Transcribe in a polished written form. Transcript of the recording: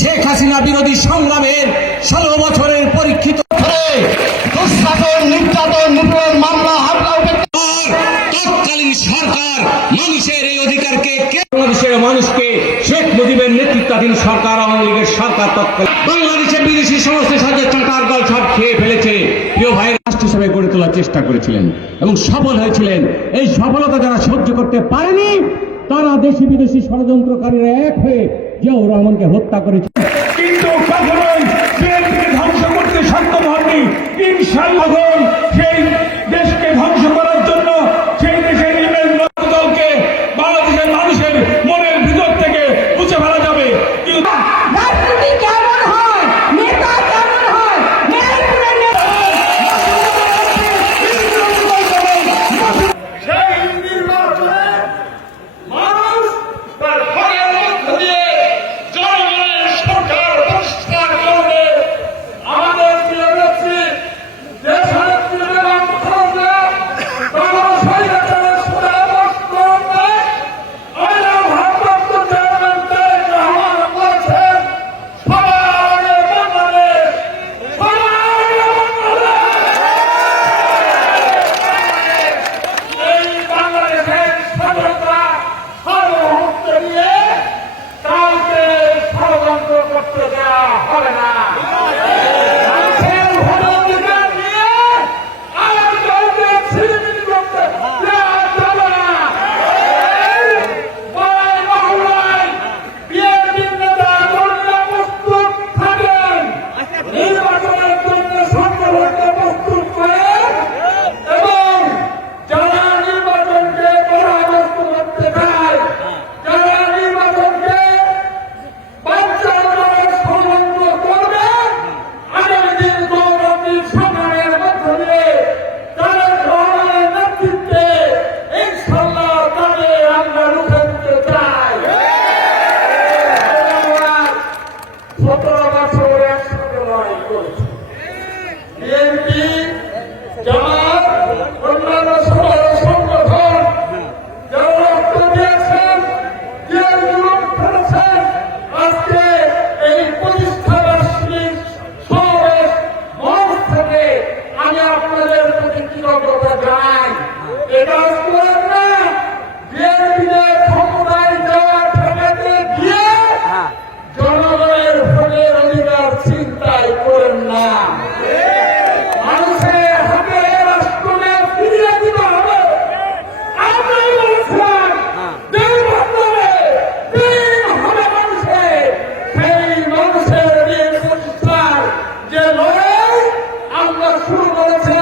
শেখ হাসিনা বিরোধী সংগ্রামের 16 বছরের পরীক্ষিত দুঃশাসন, নির্যাতন, নিপীড়ন, মামলা, হামলা, তৎকালীন সরকার মানুষের এই অধিকারকে, বাংলাদেশের মানুষকে শেখ মুজিবের নেতৃত্বাধীন সরকার, আওয়ামী লীগের সরকার তৎকালীন বাংলাদেশে বিদেশি সংস্থার সাথে চাটার দল সব খেয়ে ফেলেছে। প্রিয় ভাই, রাষ্ট্র হিসেবে গড়ে তোলার চেষ্টা করেছিলেন এবং সফল হয়েছিলেন। এই সফলতা যারা সহ্য করতে পারেনি তারা দেশি বিদেশি ষড়যন্ত্রকারীরা এক হয়ে জিয়াউর রহমানকে হত্যা করেছে, কিন্তু কখনোই বিএনপিকে ধ্বংস করতে সক্ষম হননি। ইনশাআল্লাহ সেই দেশকে ধ্বংস করার জন্য সেই দেশের দলকে বাংলাদেশের মানুষের মনের ভিতর থেকে মুছে ফেলা যাবে। রাজনীতি কেমন হয়, নেতা কেমন হয়, সেই নির্বাচনে মানুষ তার ভোটের মধ্য দিয়ে জনগণের সরকার প্রতিষ্ঠার কারণে আমাদের প্রিয় নেত্রী দেশনেত্রী বেগম খালেদা বাংলা স্বাধীনতার সুরাবস্থানে আইন ভারপ্রাপ্ত চেয়ারম্যান তারেক রহমান বলেছেন, সবার বাংলাদেশ, সবার এই বাংলাদেশের স্বাধীনতা সার্বভৌমত্ব নিয়ে কাউকে ষড়যন্ত্র করতে দেওয়া হবে না। মানুষের ভোটাধিকার নিয়ে আর কাউকে ছিনিমিনি করতে দেওয়া যাবে না। বলাই মহল্লায় বিএনপির নেতা কর্মীরা প্রস্তুত থাকেন, নির্বাচনের জন্য সংগ্রাম হতে প্রস্তুত করেন এবং যারা নির্বাচনকে বাধাগ্রস্ত করতে চায়, যারা নির্বাচনকে বানচাল করার ষড়যন্ত্র করবে, আগামী দিন গণতান্ত্রিক সংগ্রামের মধ্য দিয়ে তারেক রহমানের নেতৃত্বে ইনশাআল্লাহ তাদের আমরা রুখে দিতে চাই। আমরা 17 বছর একসঙ্গে লড়াই করেছি। বিএনপি, জামাত, অন্যান্য সকল সংগঠন যারা রক্ত দিয়েছেন, জেল জুলুম করেছেন, আজকে এই প্রতিষ্ঠাবার্ষিকী সমাবেশ মঞ্চ থেকে আমি আপনাদের প্রতি কৃতজ্ঞতা জানাই। এটা করেন না, বিএনপিকে ক্ষমতায় যাওয়া ঠেকাতে গিয়ে জনগণের ভোটের অধিকার চিন্তাই করেন না। মানুষের হাতে রাষ্ট্রকে ফিরিয়ে দিতে হবে। আমরাই বলছিলাম দিন বদলে দিন হবে মানুষের, সেই মানুষের ঋণ প্রতিষ্ঠার যে লড়াই আমরা শুরু করেছি